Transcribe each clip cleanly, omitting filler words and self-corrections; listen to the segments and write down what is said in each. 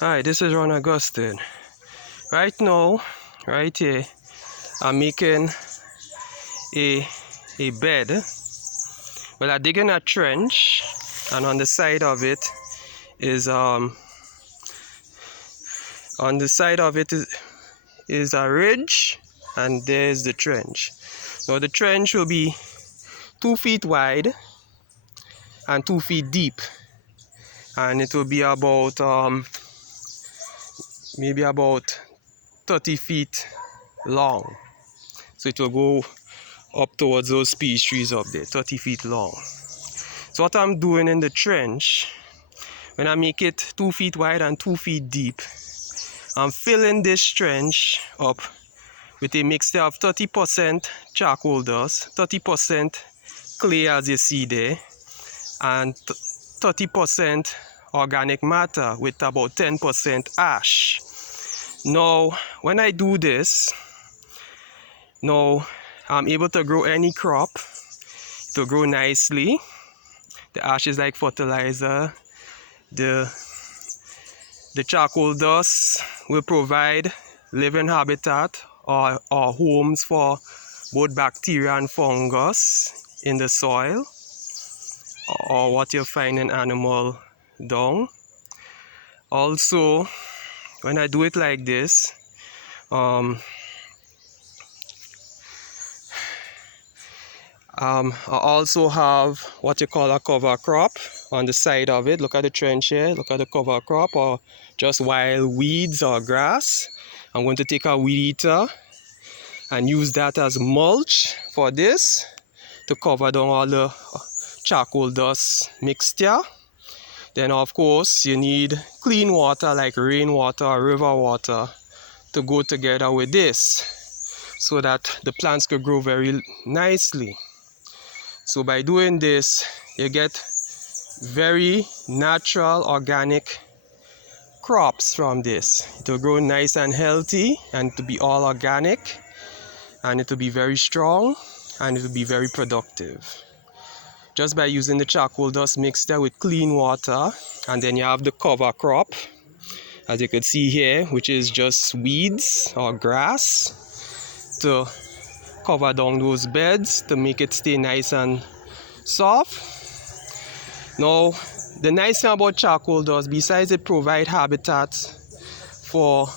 Hi, this is Ron Augustine. Right now, right here, I'm making a bed. Well, I'm digging a trench, and on the side of it is is a ridge, and there's the trench. Now the trench will be 2 feet wide and 2 feet deep, and it will be about maybe about 30 feet long. So it will go up towards those peach trees up there, 30 feet long. So what I'm doing in the trench, when I make it 2 feet wide and 2 feet deep, I'm filling this trench up with a mixture of 30% charcoal dust, 30% clay as you see there, and 30% organic matter with about 10% ash. Now, when I do this, now I'm able to grow any crop. It will grow nicely. The ash is like fertilizer. The charcoal dust will provide living habitat or homes for both bacteria and fungus in the soil, or what you find in animal dung. Also, when I do it like this, I also have what you call a cover crop on the side of it. Look at the trench here, look at the cover crop, or just wild weeds or grass. I'm going to take a weed eater and use that as mulch for this to cover down all the charcoal dust mixture. Then of course you need clean water like rainwater or river water to go together with this so that the plants could grow very nicely. So by doing this, you get very natural organic crops from this. It will grow nice and healthy, and to be all organic, and it will be very strong, and it will be very productive. Just by using the charcoal dust mixture with clean water, and then you have the cover crop, as you can see here, which is just weeds or grass to cover down those beds to make it stay nice and soft. Now, the nice thing about charcoal dust, besides it provide habitat for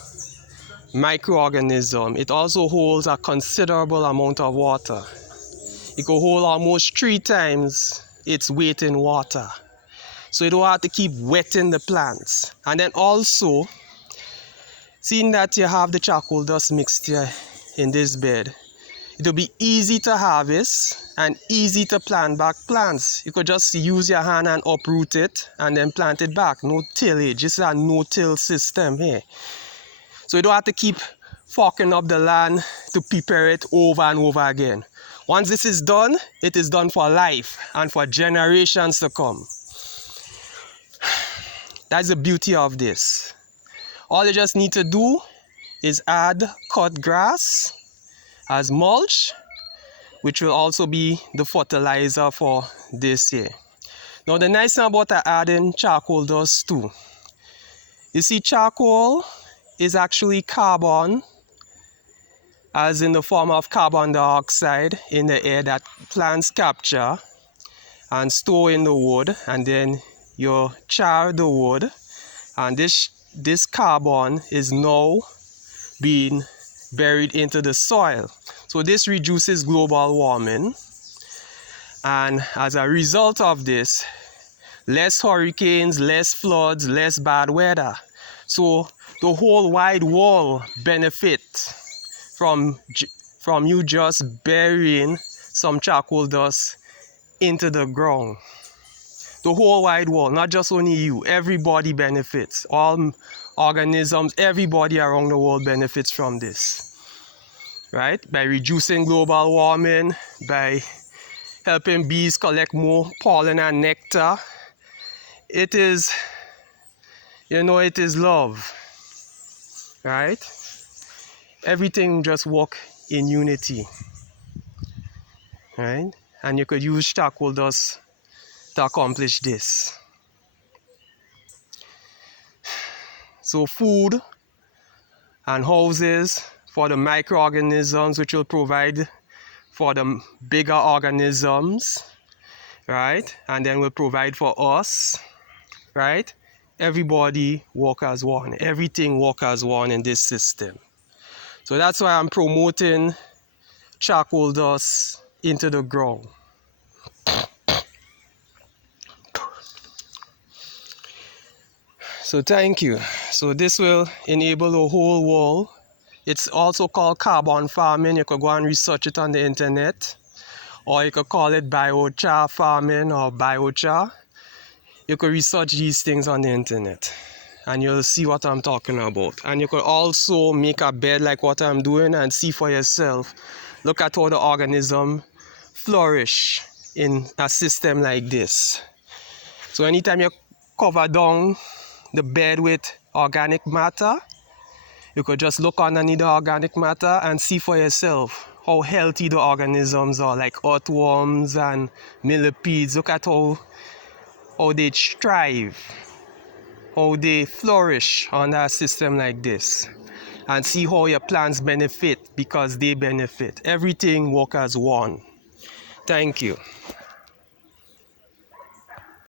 microorganisms, it also holds a considerable amount of water. It can hold almost 3 times its weight in water. So you don't have to keep wetting the plants. And then also, seeing that you have the charcoal dust mixture in this bed, it will be easy to harvest and easy to plant back plants. You could just use your hand and uproot it and then plant it back. No tillage. This is a no-till system here. So you don't have to keep forking up the land to prepare it over and over again. Once this is done, it is done for life and for generations to come. That's the beauty of this. All you just need to do is add cut grass as mulch, which will also be the fertilizer for this here. Now the nice thing about adding charcoal dust too, you see charcoal is actually carbon, as in the form of carbon dioxide in the air that plants capture and store in the wood, and then you char the wood, and this carbon is now being buried into the soil. So this reduces global warming, and as a result of this, less hurricanes, less floods, less bad weather. So the whole wide world benefits from you just burying some charcoal dust into the ground. The whole wide world, not just only you, everybody benefits. All organisms, everybody around the world benefits from this, right? By reducing global warming, by helping bees collect more pollen and nectar. It is, it is love, right? Everything just works in unity, right? And you could use charcoal dust to accomplish this. So food and houses for the microorganisms, which will provide for the bigger organisms, right? And then will provide for us, right? Everybody work as one. Everything work as one in this system. So that's why I'm promoting charcoal dust into the ground. So thank you. So this will enable the whole world. It's also called carbon farming. You could go and research it on the internet. Or you could call it biochar farming or biochar. You could research these things on the internet and you'll see what I'm talking about. And you could also make a bed like what I'm doing and see for yourself. Look at how the organism flourish in a system like this. So anytime you cover down the bed with organic matter, you could just look underneath the organic matter and see for yourself how healthy the organisms are, like earthworms and millipedes. Look at how they thrive, how they flourish under a system like this. And see how your plants benefit because they benefit. Everything works as one. Thank you.